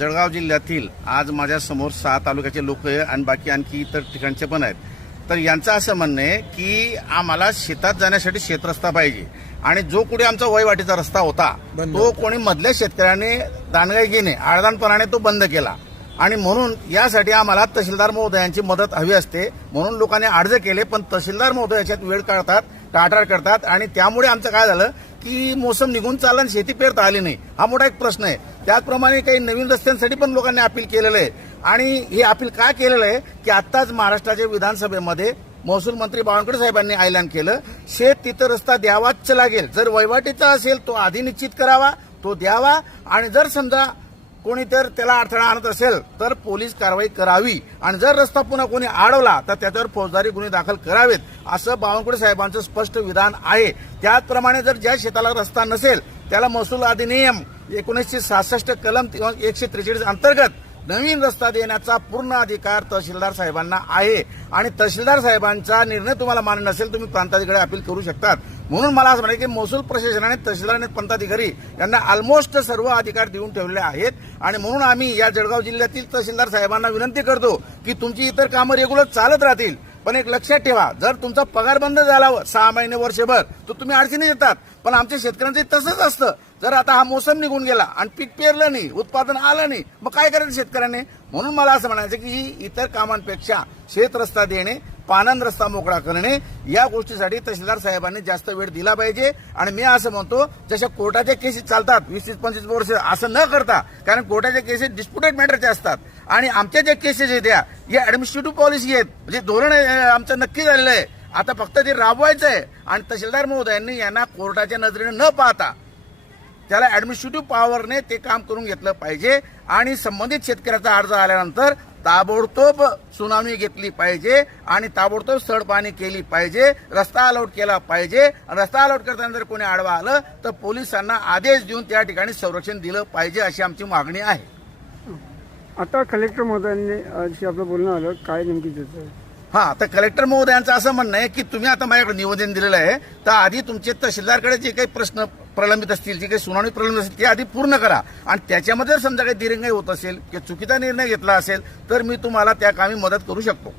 जळगाव जिल्ह्यातील आज माझ्यासमोर सहा तालुक्याचे लोक आहे आणि बाकी आणखी इतर ठिकाणचे पण आहेत. तर यांचं असं म्हणणं आहे की आम्हाला शेतात जाण्यासाठी शेतरस्ता पाहिजे. आणि जो कुठे आमचा वयवाटीचा रस्ता होता. तो कोणी मधल्या शेतकऱ्याने दानगाईगीने आळदानपणाने तो बंद केला. आणि म्हणून यासाठी आम्हाला तहसीलदार महोदयांची मदत हवी असते. म्हणून लोकांनी अर्ज केले पण तहसीलदार महोदय याच्यात वेळ काढतात टाटाळ करतात. आणि त्यामुळे आमचं काय झालं की मोसम निघून चालला आणि शेती पेरता आली नाही. हा मोठा एक प्रश्न आहे. त्याचप्रमाणे काही नवीन रस्त्यांसाठी पण लोकांनी अपील केलेलं आहे. आणि हे अपील का केलेलं आहे? की आत्ताच महाराष्ट्राच्या विधानसभेमध्ये महसूल मंत्री बावनकुळे साहेबांनी ऐलान केलं शेत तिथं रस्ता द्यावाच लागेल. जर वहिवाटीचा असेल तो आधी निश्चित करावा तो द्यावा. आणि जर समजा कोणी तर त्याला अडथळा आणत असेल तर पोलीस कारवाई करावी. आणि जर रस्ता पुन्हा कोणी अडवला तर त्याच्यावर फौजदारी गुन्हे दाखल करावेत असं बावनकुळे साहेबांचं स्पष्ट विधान आहे. त्याचप्रमाणे जर ज्या शेताला रस्ता नसेल त्याला महसूल अधिनियम एकोणीसशे सहासष्ट कलम किंवा एकशे त्रेचाळीस अंतर्गत नवीन रस्ता देण्याचा पूर्ण अधिकार तहसीलदार साहेबांना आहे. आणि तहसीलदार साहेबांचा निर्णय तुम्हाला मान्य नसेल तुम्ही प्रांताधिकारी अपील करू शकतात. म्हणून मला असं म्हणायचं की महसूल प्रशासनाने तहसीलदार आणि पंताधिकारी यांना ऑलमोस्ट सर्व अधिकार देऊन ठेवलेले आहेत. आणि म्हणून आम्ही या जळगाव जिल्ह्यातील तहसीलदार साहेबांना विनंती करतो की तुमची इतर कामं रेग्युलर चालत राहतील. पण एक लक्षात ठेवा जर तुमचा पगार बंद झाला सहा महिने वर्षभर तर तुम्ही अडचणी येतात. पण आमच्या शेतकऱ्यांचं तसंच असतं. जर आता हा मोसम निघून गेला आणि पीक पेरलं नाही उत्पादन आलं नाही मग काय करायचं शेतकऱ्याने? म्हणून मला असं म्हणायचं की ही इतर कामांपेक्षा शेत रस्ता देणे पानन रस्ता मोकळा करणे या गोष्टीसाठी तहसीलदार साहेबांनी जास्त वेळ दिला पाहिजे. आणि मी असं म्हणतो जशा कोर्टाच्या केसेस चालतात वीस तीस पंचवीस वर्ष असं न करता कारण कोर्टाच्या केसेस डिस्प्युटेड मॅटरचे असतात. आणि आमच्या ज्या केसेस आहेत या या ऍडमिनिस्ट्रेटिव्ह पॉलिसी आहेत म्हणजे धोरण आमचं नक्की झालेलं आहे. आता फक्त ते राबवायचं आहे. आणि तहसीलदार महोदयांनी यांना कोर्टाच्या नजरेने न पाहता त्याला ऍडमिनिस्ट्रेटिव्ह पॉवरने ते काम करून घेतलं पाहिजे. आणि संबंधित शेतकऱ्याचा अर्ज आल्यानंतर ताबडतोब सुनावणी घेतली पाहिजे आणि ताबडतोब स्थळपाणी केली पाहिजे रस्ता अलॉट केला पाहिजे. रस्ता अलॉट करताना जर कोणी आडवा आलं तर पोलिसांना आदेश देऊन त्या ठिकाणी संरक्षण दिलं पाहिजे अशी आमची मागणी आहे. आता कलेक्टर महोदयांनी आपलं बोलणं आलं काय नेमकी? हा तर कलेक्टर महोदयांचं असं म्हणणं आहे की तुम्ही आता माझ्याकडे निवेदन दिलेलं आहे. तर आधी तुमचे तहसीलदारकडे जे काही प्रश्न प्रलंबित असतील जे काही सुनावणी प्रलंबित असतील ते आधी पूर्ण करा. आणि त्याच्यामध्ये जर समजा काही दिरंगाई होत असेल किंवा चुकीचा निर्णय घेतला असेल तर मी तुम्हाला त्या कामी मदत करू शकतो.